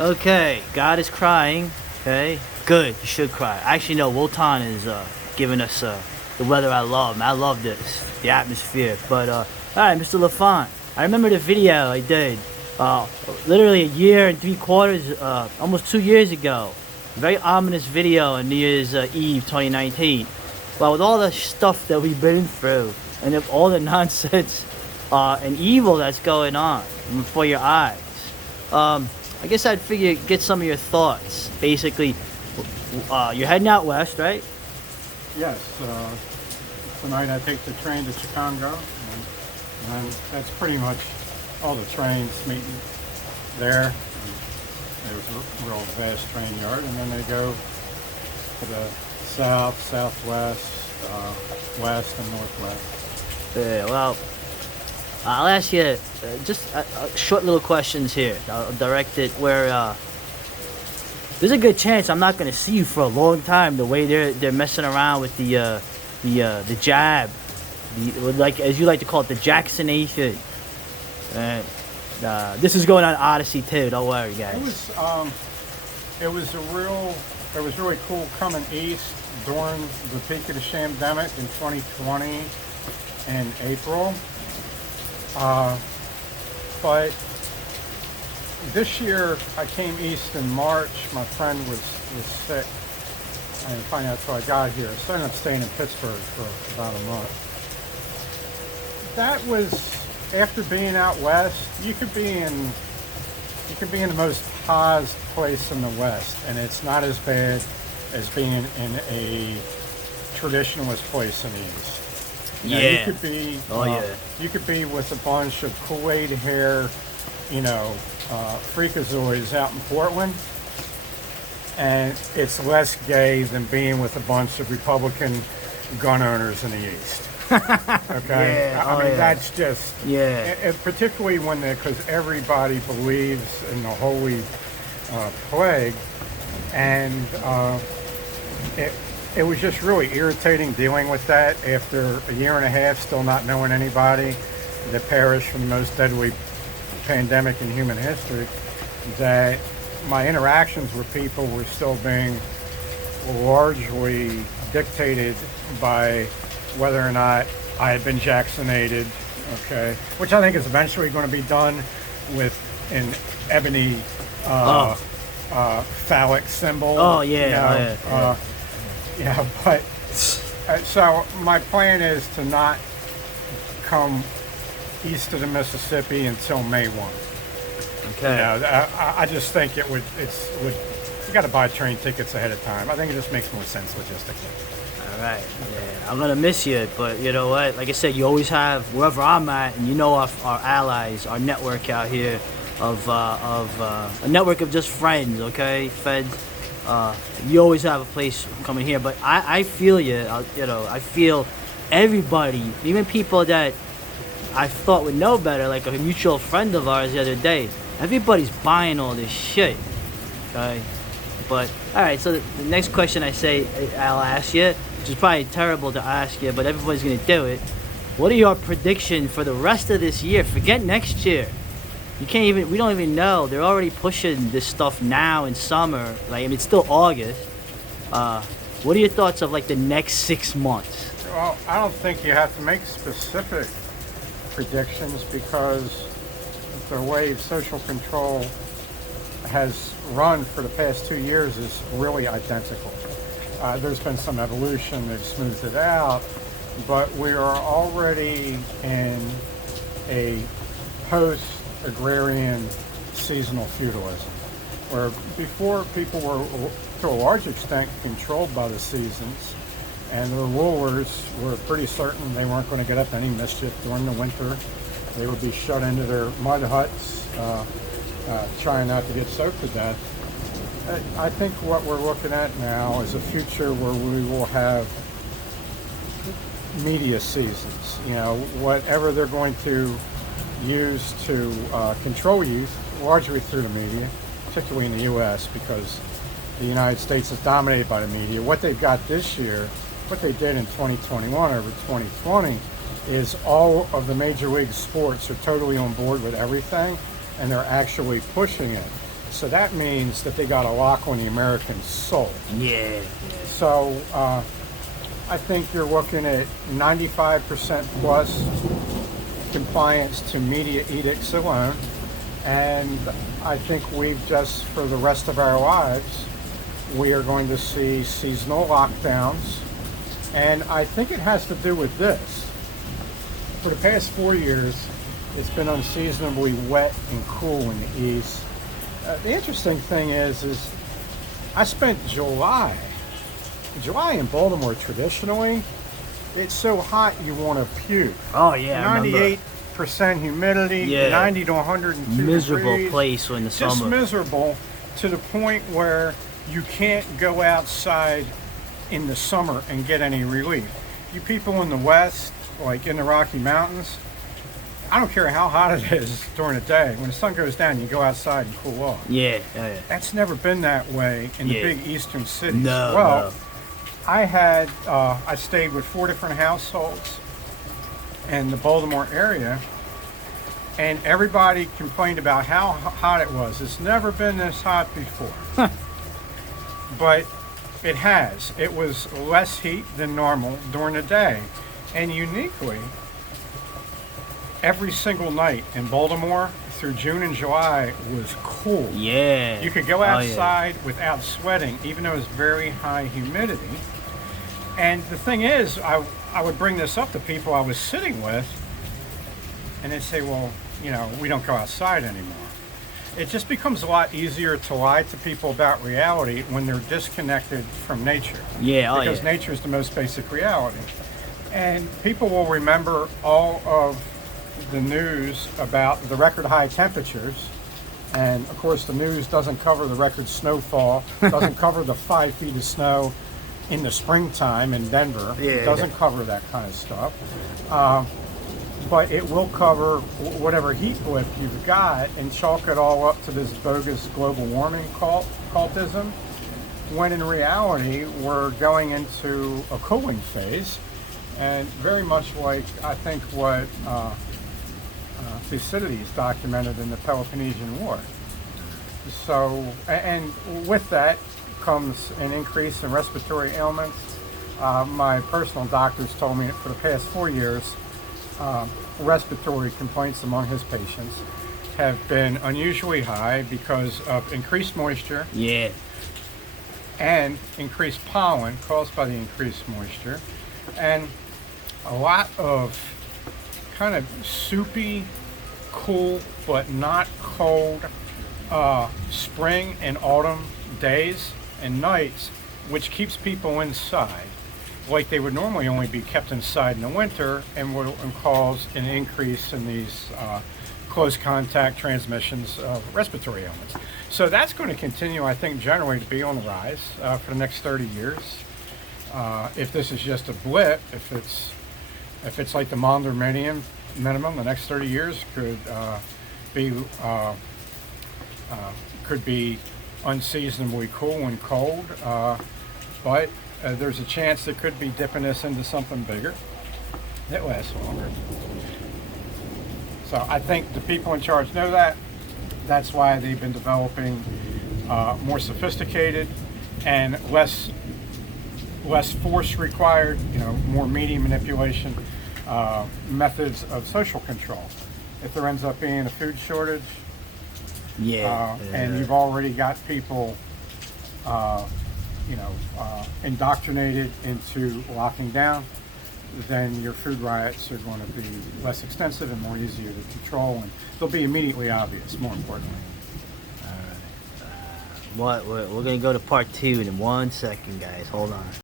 Okay, God is crying. Okay, good. You should cry. Actually, no. Wotan is giving us the weather I love. Man, I love this, the atmosphere. But all right, Mr. LaFond. I remember the video I did. Literally a year and 3/4, almost 2 years ago. Very ominous video on New Year's Eve 2019. Well, with all the stuff that we've been through and of all the nonsense and evil that's going on before your eyes, I guess I'd figure get some of your thoughts. Basically, you're heading out west, right? Yes. Tonight I take the train to Chicago, and that's pretty much all the trains meeting there. There's a real vast train yard, and then they go to the south, southwest, west, and northwest. Yeah. Well, I'll ask you just short little questions here. I'll direct it where there's a good chance I'm not going to see you for a long time. The way they're messing around with the jab, like as you like to call it, the Jacksonation. And this is going on Odyssey too. Don't worry, guys. It was really cool coming east during the peak of the shamdemic in 2020 in April. But this year I came east in March. My friend was sick. I didn't find out until I got here. So I ended up staying in Pittsburgh for about a month. That was after being out west. You could be in the most paused place in the west, and it's not as bad as being in a traditionalist place in the east. You could be. You could be with a bunch of Kool-Aid hair, freakazoids out in Portland, and it's less gay than being with a bunch of Republican gun owners in the east. Okay, that's just particularly because everybody believes in the holy plague, and it was just really irritating dealing with that after a year and a half, still not knowing anybody that perished from the most deadly pandemic in human history. That my interactions with people were still being largely dictated by whether or not I had been Jacksonated, okay, which I think is eventually going to be done with an ebony phallic symbol. Oh yeah, yeah, but so my plan is to not come east of the Mississippi until May 1. Okay. I just think you got to buy train tickets ahead of time. I think it just makes more sense logistically. All right. Yeah, I'm gonna miss you, but you know what? Like I said, you always have wherever I'm at, and our allies, our network out here of a network of just friends. Okay, feds. You always have a place coming here, but I feel you. I feel everybody, even people that I thought would know better, like a mutual friend of ours the other day. Everybody's buying all this shit. Okay, but all right. So the next question I'll ask you, which is probably terrible to ask you, but everybody's gonna do it. What are your predictions for the rest of this year? Forget next year. We don't even know. They're already pushing this stuff now in summer. It's still August. What are your thoughts of the next 6 months? Well, I don't think you have to make specific predictions because the way social control has run for the past 2 years is really identical. There's been some evolution, they've smoothed it out, but we are already in a post-agrarian seasonal feudalism, where before people were, to a large extent, controlled by the seasons, and the rulers were pretty certain they weren't going to get up to any mischief during the winter. They would be shut into their mud huts, trying not to get soaked to death. I think what we're looking at now is a future where we will have media seasons. Whatever they're going to use to control youth, largely through the media, particularly in the U.S., because the United States is dominated by the media. What they've got this year, what they did in 2021 over 2020, is all of the major league sports are totally on board with everything, and they're actually pushing it. So that means that they got a lock on the American soul. Yeah. So I think you're looking at 95% plus compliance to media edicts alone. And I think we've just, for the rest of our lives, we are going to see seasonal lockdowns. And I think it has to do with this. For the past 4 years, it's been unseasonably wet and cool in the east. The interesting thing is I spent July in Baltimore traditionally. It's so hot you want to puke. Oh yeah, 98% humidity, yeah. 90 to 102 miserable degrees. Place in the summer. Just miserable to the point where you can't go outside in the summer and get any relief. You people in the West, like in the Rocky Mountains, I don't care how hot it is during the day. When the sun goes down, you go outside and cool off. Yeah, yeah. That's never been that way in the big eastern cities. No. I stayed with 4 different households in the Baltimore area, and everybody complained about how hot it was. It's never been this hot before. But it has. It was less heat than normal during the day. And uniquely, every single night in Baltimore through June and July was cool. Yeah. You could go outside without sweating, even though it was very high humidity. And the thing is, I would bring this up to people I was sitting with, and they'd say, well, we don't go outside anymore. It just becomes a lot easier to lie to people about reality when they're disconnected from nature. Yeah, because nature is the most basic reality. And people will remember all of the news about the record high temperatures. And of course, the news doesn't cover the record snowfall, doesn't cover the 5 feet of snow in the springtime in Denver. It doesn't cover that kind of stuff. But it will cover whatever heat blip you've got and chalk it all up to this bogus global warming cultism, when in reality we're going into a cooling phase, and very much like I think what Thucydides documented in the Peloponnesian War. So, and with that comes an increase in respiratory ailments. My personal doctors told me for the past 4 years, respiratory complaints among his patients have been unusually high because of increased moisture and increased pollen caused by the increased moisture, and a lot of kind of soupy, cool but not cold spring and autumn days and nights, which keeps people inside like they would normally only be kept inside in the winter, and will cause an increase in these close contact transmissions of respiratory ailments. So that's going to continue, I think, generally to be on the rise for the next 30 years. If this is just a blip, if it's like the Maunder minimum, the next 30 years could be unseasonably cool and cold, but there's a chance that could be dipping us into something bigger that lasts longer. So I think the people in charge know that. That's why they've been developing more sophisticated and less force required, more media manipulation methods of social control. If there ends up being a food shortage, and you've already got people indoctrinated into locking down, then your food riots are going to be less extensive and more easier to control, and they'll be immediately obvious, more importantly. We're going to go to part 2 in 1 second, guys. Hold on.